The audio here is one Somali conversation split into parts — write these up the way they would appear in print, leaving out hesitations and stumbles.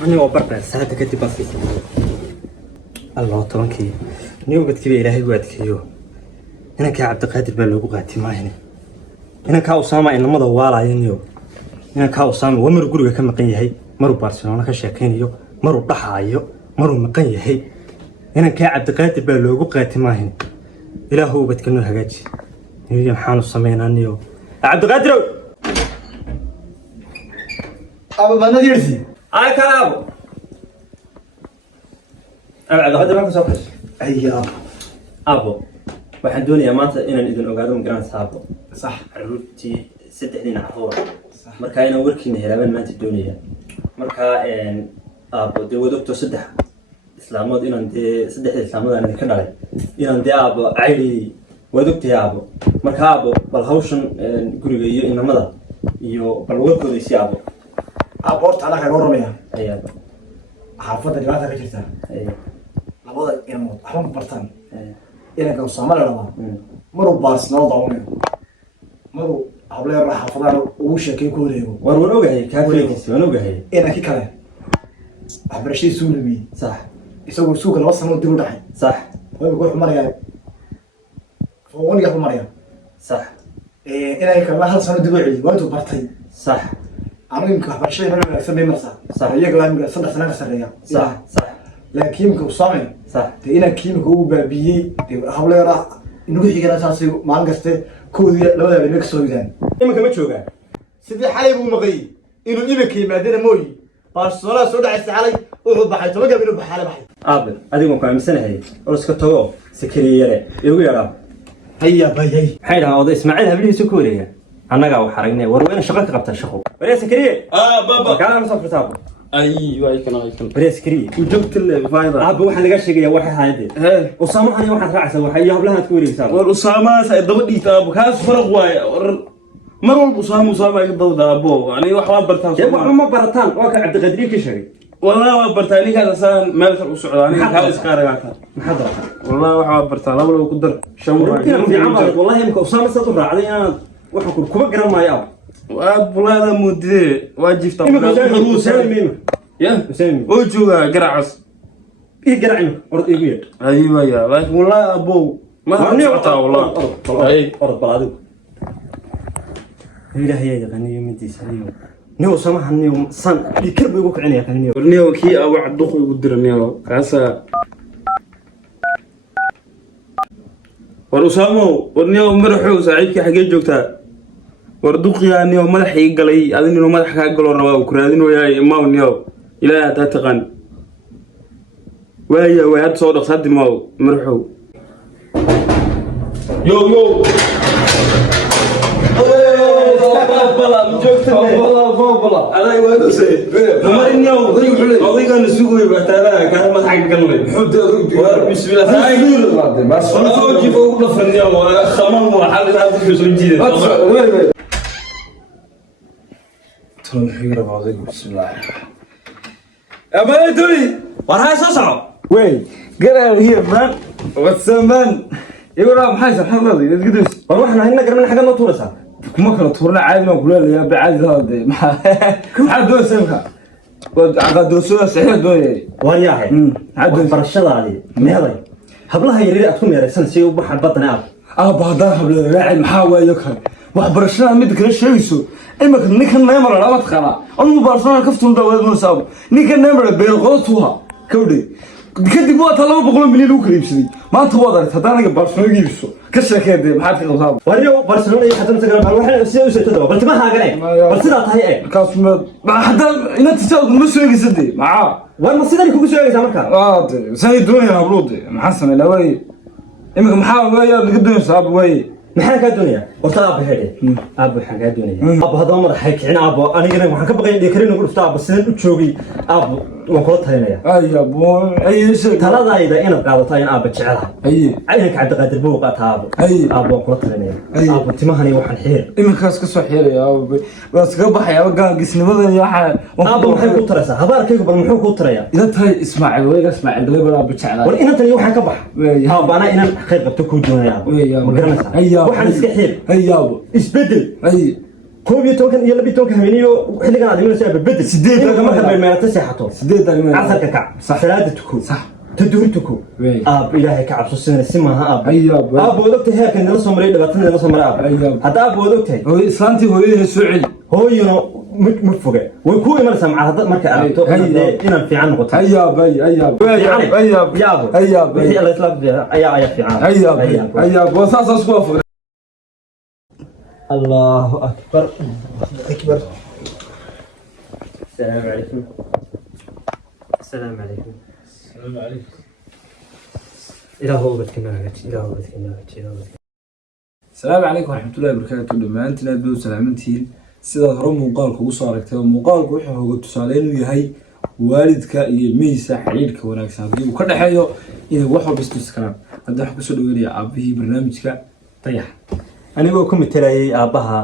أنا وبرنا ساعة كتير بسيط الله تبارك نيو بدك إلهي وعدك يو هنا كعبد القادر بلوغ قاتي ما هنا كأسامة إن مضى والا ينيو هنا كأسامة ومر قولوا كم مقية هي مرو برشلونة كشاكين يو مرو ضحى يو مرو مقية هي هنا كعبد القادر بلوغ قاتي ما هنا إلهي بدك إنه هجاج يو حانو سمينا نيو عبد القادر أبو ما نديرتي أنا كابو أنا عبد القادر ما كسبش أي أبو waxaan doonayaa maanta inaan idin ogaado magaran saabo صح caruurtii saddexdiina caruur marka inaan warkiina helaaban maanta doonayaa marka aabo de wadogto saddex islaamood inaan de saddex islaamood aan ka dhalay inaan de aabo ayli wadogtay aabo marka aabo bal hawshan guriga iyo inamada iyo bal warkooda si aabo أبورت أنا كجور ميا ayaa حافظة دلوقتي كجرتها ayaa لابد إنه أحرم برتان إنك وصامل لما مرو باس نوضعونه مرو حبلي راح حافظة وش كي كوريو war waan ogahay ka fiikiis waan ogahay إنك كله أحبرشي سولمي صح يسوي سوق الوصل وديرو دحين صح ويقول مريا فهون يا مريا صح إنك الله هالسنة دبعي وأنتو برتين صح أنا يمكن أحبرشي من أكثر مرسا صح. يقول يمكن صدق سنة كسرية صح صح لكن يمكن وصامل صح إنك يمكن هو ببيي حبلي راح إنه يجي كذا ساسي ما نقصته كودي لو ده بينك سويدان imika ma joogaa sidii xalay buu maqay inuu imika yimaadana mooyi Barcelona soo dhacay xalay wuxuu baxay toban inuu baxay baxay aabe adigu ku aaminsanahay oo iska tago sikiriyare igu yaraa haya bayay maxay dhahaa oday Ismaaciil hablihiisa ku wareega annaga wax aragnay war weyn shaqo ka qabta shaqo wareeg sikiriye بابا kaana soo furtaabo ايوه كان wareeg sikiriye وجبت الفايبر aabe waxaan laga sheegaya wax hay'adde oo saamaxani waxaad raacsan waxay hablaha ku wareegsan والأسامة سيدبدي تابو كاس فرق واي مرة أسامة يقبض أبوه يعني واحد برتان jee wax ma barataan waa ka Cabdi Qadri ka sheegay والله برتاني كذا سان مالك السعوداني كاس كارغاتا maxaa dartaa والله واحد برتان لا ولا قدر شمر في عمل والله imika Usaama soo raacday aan waxa ku kuba garan maayo والله هذا مدير واجب imika طبعا Usaama يا Usaama وجوها قرعص ii garacin orod igu yeed ايوه يا لكن والله ابوه ما سمعتها والله اي orod balaadu ilaahay yaqaaniyo midiisa niyo samaxaniyo san dhikir buu ku kicinaya kaniyo ورنيو كي او عدوخ يقدر نيو كاسا ورسامو ورنيو مرحو ساعيدك حقي جوجتا وردوقيا نيو مدخي غلي ادين انو مدخ كا غلو ربا كرادينو ياي ما نيو الى تا تقان وايا واد سو دخسد ماو مرحو يو بلا مجوجتا بلا انا وادو سي مرنيو odayga nasuuqay baataana ka ma xaq galnay war bismillah bas oo jibo u dhafaniyo wala khaman waxa la soo jiiday ترى حيرة بعضك بسم الله ama duli war hay soo soco way get out of here man what's up man يقول maxay saxanada isgudus war waxna hayna garan xaga ma tuuraysa kuma kala tuurna caadi ma kula leeyahay baadi hada maxaa doon samka wad aqadooso saxiix doonay war yahay hadda barashadaadi meeday hablaha yaryar aad ku meeraysan si uu baxa badana baada habla raacay maxaa waayo kan wax barashada mid kala sheegayso imaka ninkan neymar laba taqana anu Barcelona kaftan daawad ma saab ninkan neymar beel qodtuha kawdi kadib waa 200 milyan uu kaliibsaday maanta wada hadaan aniga Barcelona giibso ka sheekeeday maxaad ka qabtaa war yow Barcelona iyo xadan tagaa waxa si uu seetada bal ma haagane bal sida tahay kaas ma hadaan ina tijaab ma sheegaysay ma war ma sidani kugu sheegaysaa marka sani doonaya habloode maxaa sameeyay way imika maxaa weeyaa laga doonay saab way maxaa ka doonaya horta aaba heede aaba xaga doonaya aaba hadaba madaxay kicina aaba anigana waxaan ka baqay in karin ugu dhufta aaba sidaan u joogay aaba waan kula talinaya ay abo ay sheeg taladayda inaad qaadato in aaba jecelahay ay ayna Cabdi Qaadir buu qaata aaba aaba kula talinaya aaba timahani waxaan xiir imikaas ka soo xiiraya waa iska baxaya gaangisnimada iyo waxa aaba maxay ku taraysaa habaarkaygu bal muxuu ku taraya ida tahay Ismaaciil wayga Ismaaciil galay aaba jecelahay war inta waxaan ka bax aaba ana inaan qayb qabto ku doonaya ma garanaysaa waxaan iska xiir ay aabo isbedel ay كوبي توكن يلا بيتوكن همينيو حلي كان عادي من سبب بدل سديد كما كان ما تسحته سديد عصر كعب صح ثلاثتكم صح تدورتكم وي. اب الهي كعب سنه سمها اب أيوب. اب ودقت هيك ان لسه مريد دبتنا لسه مرا اب أيوب. هذا اب ودقت هو إسلامتي هو يسوعي هو ينو مفوق ويكون ما سمع هذا marka aragto inaan fiican noqoto أيوب أيوب أيوب أيوب yaabo أيوب wixii alla isla ayaa fiican أيوب أيوب وصاص أسقف الله اكبر أكبر. السلام عليكم السلام عليكم السلام عليكم إلى هو بتكمل إلى هو بتكمل السلام عليكم ورحمة الله وبركاته لما أنت لا تدوس سلامتين سيدا هرم مقالك وصارك مقالك وحيه هو تصالين ويهي والدك يميسا حيلك وناكسا وكل حاجة إذا وحو بستوس كلام هذا حكو سؤال ولي أبيه برنامجك طيح anigoo ku matalayay aabaha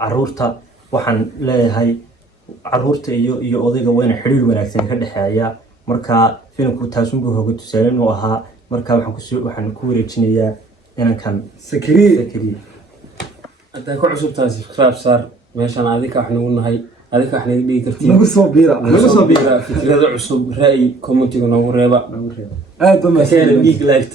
caruurta waxaan leeyahay caruurta iyo odayga wayna xiriir wanaagsan ka dhaxeeya marka filimku taasun buu hooga tusaaleen oo ahaa marka waxaan ku wareejinayaa inankan سكري أنت كل عصب تاسي خراب صار ماشان هذيك إحنا قلنا هاي هذيك إحنا دي كرتين نقص بيرة نقص بيرة في هذا عصب رأي كومنتي قلنا وريبا هذا ما كان بيك لايت